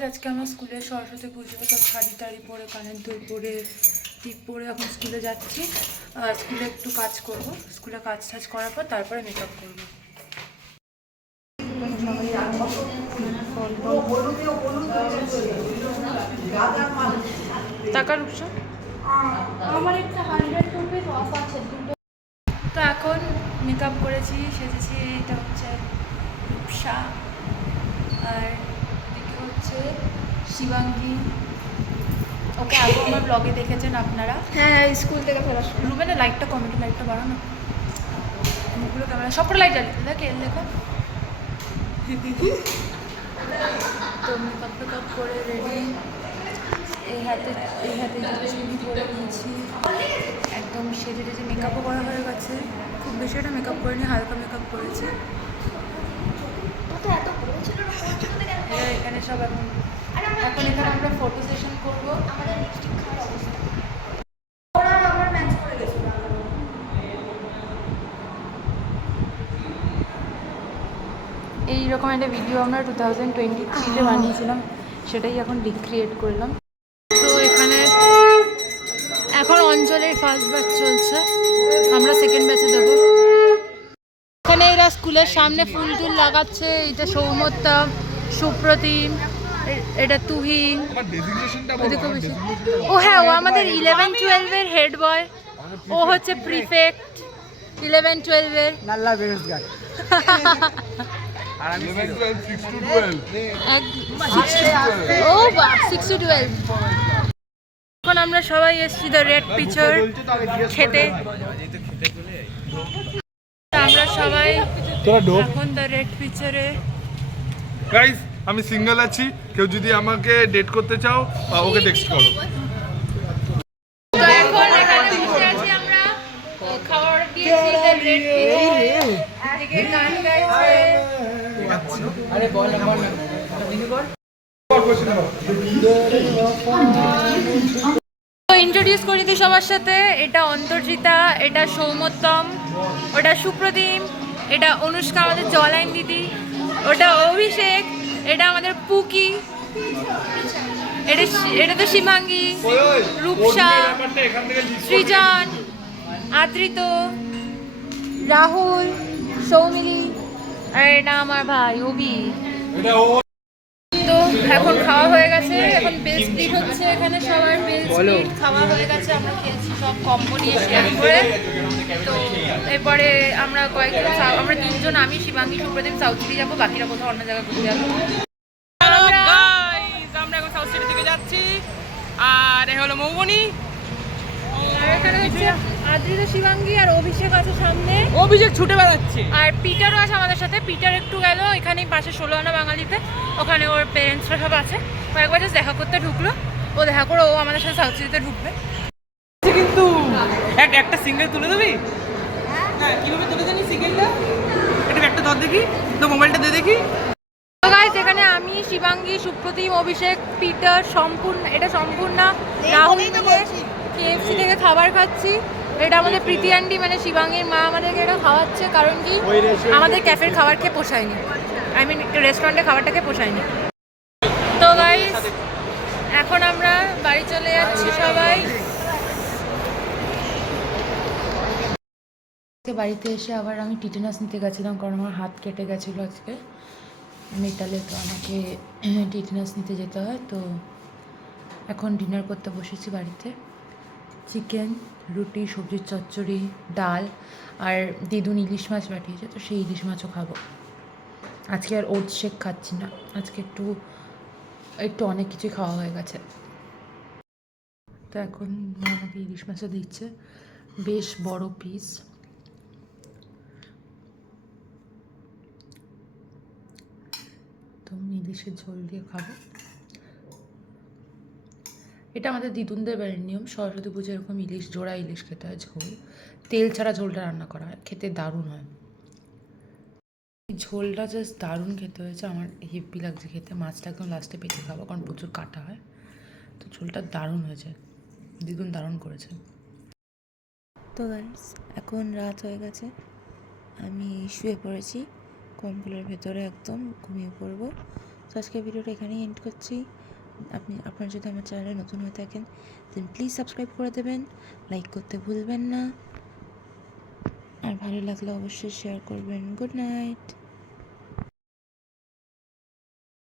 Guys আজকে আমার স্কুলে সরস্বতী পুজো, তো শাড়ি টাড়ি পরে কানের দুল পরে টিপ পরে এখন স্কুলে যাচ্ছি। স্কুলে একটু কাজ করব, স্কুলে কাজ টাজ করার পর তারপরে মেকআপ করবো। টাকা রূপসা আমার একটা 100 রুপিস অফ আছে দুটো। তো এখন মেকআপ করেছি, সেজেছি। এটা হচ্ছে রূপসা আর এদিকে হচ্ছে শিবাঙ্গী। ওকে আগে আমার ব্লগে দেখেছেন আপনারা। হ্যাঁ, স্কুল থেকে ফেরার সময়। রুমে লাইটটা কমেন্ট, লাইটটা বাড়ানো, মুখগুলো ক্যামেরা সবটা লাইট জ্বালিয়ে দেখ এর লেখা। তো মেকআপ টেকআপ করে রেডি, এই হাতে চুড়ি পরে নিয়েছি, একদম সেজে টেজে মেকআপও করা হয়ে গেছে। খুব বেশি একটা মেকআপ করিনি, হালকা মেকআপ করেছি। এখানে সব এখন এখানে আমরা ফটো সেশন করবো। আমাদের লিপস্টিক খাওয়ার অবস্থা এইরকম একটা ভিডিও আমরা 2023-তে বানিয়েছিলাম, সেটাই এখন রিক্রিয়েট করলাম। তো এখানে এখন অঞ্চলের ফার্স্ট ব্যাচ চলছে, আমরা সেকেন্ড ব্যাচে দেবো। এখানে এরা স্কুলের সামনে ফুল টুল লাগাচ্ছে। এটা সৌমত্যা, সুপ্রতিম, এটা তুহিন। ও হ্যাঁ, ও আমাদের 11-12-এর হেড বয়, ও হচ্ছে প্রিফেক্ট 11-12-এর। ও বাহ, 6 to 12। এখন আমরা সবাই এসেছি দ্য রেড পিকচার খেতে। আমরা সবাই এখন দ্য রেড পিকচারে। গাইস, আমি সিঙ্গেল আছি, কেউ যদি আমাকে ডেট করতে চাও ওকে টেক্সট করো। তো এখন এখানে বসে আছি আমরা, খাবার দিয়েছি দ্য রেড পিকচার, এদিকে গান গাইছে। আরে বল তো ইন্ট্রোডিউস করে দিই সবার সাথে। এটা অন্তর্জিতা, এটা সৌমোত্তম, ওটা সুপ্রতিম, এটা অনুষ্কা আমাদের জলাইন দিদি, ওটা অভিষেক, এটা আমাদের পুকি, এটা তো শিবাঙ্গী, রূপসা, সৃজন, আদ্রিত, রাহুল, সৌমিলি, আর এটা আমার ভাই অভি। তো এখন খাওয়া হয়ে গেছে, এখন বেল স্প্লিট হচ্ছে। এখানে সবার বেল স্প্লিট খাওয়া হয়ে গেছে, আমরা খেয়েছি সব কম্বো নিয়ে শেয়ার করে। তো এরপরে আমরা আমরা তিনজন, আমি, শিবাঙ্গী, সুপ্রদীপ সাউথ সিটি যাবো, বাকিরা কোথাও অন্য জায়গায় ঘুরতে যাবো। আমরা এখন সাউথ সিটি থেকে যাচ্ছি। আর এ হলো মৌবনি, আর এখানে হচ্ছে আদ্রিত, শিবাঙ্গী আর অভিষেক আছে সামনে। অভিষেক ছুটে বেড়াচ্ছে। আর পিটারও আছে আমাদের সাথে। পিটার একটু গেল এখানেই পাশে 16 আনা বাঙালিতে, ওখানে ওর পেরেন্টসরা সব আছে। কয়েকবার জাস্ট দেখা করতে ঢুকলো, ও দেখা করে ও আমাদের সাথে সাউথ সিটিতে ঢুকবে। কিন্তু একটা সিঙ্গেল তুলে দিবি? হ্যাঁ, কিভাবে তুলে জানি সিঙ্গেলটা? এটা একটা ধর দেখি, তো মোবাইলটা দিয়ে দেখি। তো গাইস, এখানে আমি, শিবাঙ্গী, সুপ্রতিম, অভিষেক, পিটার, এটা সম্পূর্ণা, রাহুল কেএফসি থেকে খাবার খাচ্ছি। এটা আমাদের প্রীতি আন্টি মানে শিবাঙ্গীর মা আমাদেরকে এটা খাওয়াচ্ছে, কারণ কি আমাদের ক্যাফের খাবার খেয়ে পোষায়নি, আই মিন রেস্টুরেন্টের খাবারটাকে পোষায়নি। তো গাইস, এখন আমরা বাড়ি চলে যাচ্ছি সবাই। বাড়িতে এসে আবার আমি টিটেনাস নিতে গেছিলাম, কারণ আমার হাত কেটে গেছিলো আজকে মেটালে, তো আমাকে টিটেনাস নিতে যেতে হয়। তো এখন ডিনার করতে বসেছি বাড়িতে। চিকেন, রুটি, সবজির চচ্চড়ি, ডাল, আর দিদুন ইলিশ মাছ পাঠিয়েছে, তো সেই ইলিশ মাছও খাবো। আজকে আর ওটস শেক খাচ্ছি না, আজকে একটু অনেক কিছুই খাওয়া হয়ে গেছে। তো এখন আমাকে ইলিশ মাছও দিচ্ছে, বেশ বড় পিস। তো ইলিশের ঝোল দিয়ে খাবো। এটা আমাদের দিদুনদের বাড়ির নিয়ম, সরস্বতী পুজো এরকম ইলিশ, জোড়া ইলিশ খেতে হয়, ঝোল, তেল ছাড়া ঝোলটা রান্না করা হয়, খেতে দারুণ হয়। ঝোলটা জাস্ট দারুণ খেতে হয়েছে, আমার হেভি লাগছে খেতে। মাছটা একদম লাস্টে পেটে খাবো, কারণ প্রচুর কাটা হয়। তো ঝোলটা দারুণ হয়েছে, দিদুন দারুণ করেছে। তো গাইস, এখন রাত হয়ে গেছে, আমি শুয়ে পড়েছি কম্বলের ভেতরে, একদম ঘুমিয়ে পড়বো। তো আজকের ভিডিওটা এখানেই এন্ড করছি। আপনারা যদি আমার চ্যানেলে নতুন হয়ে থাকেন দেন প্লিজ সাবস্ক্রাইব করে দেবেন, লাইক করতে ভুলবেন না, আর ভালো লাগলে অবশ্যই শেয়ার করবেন। Good night.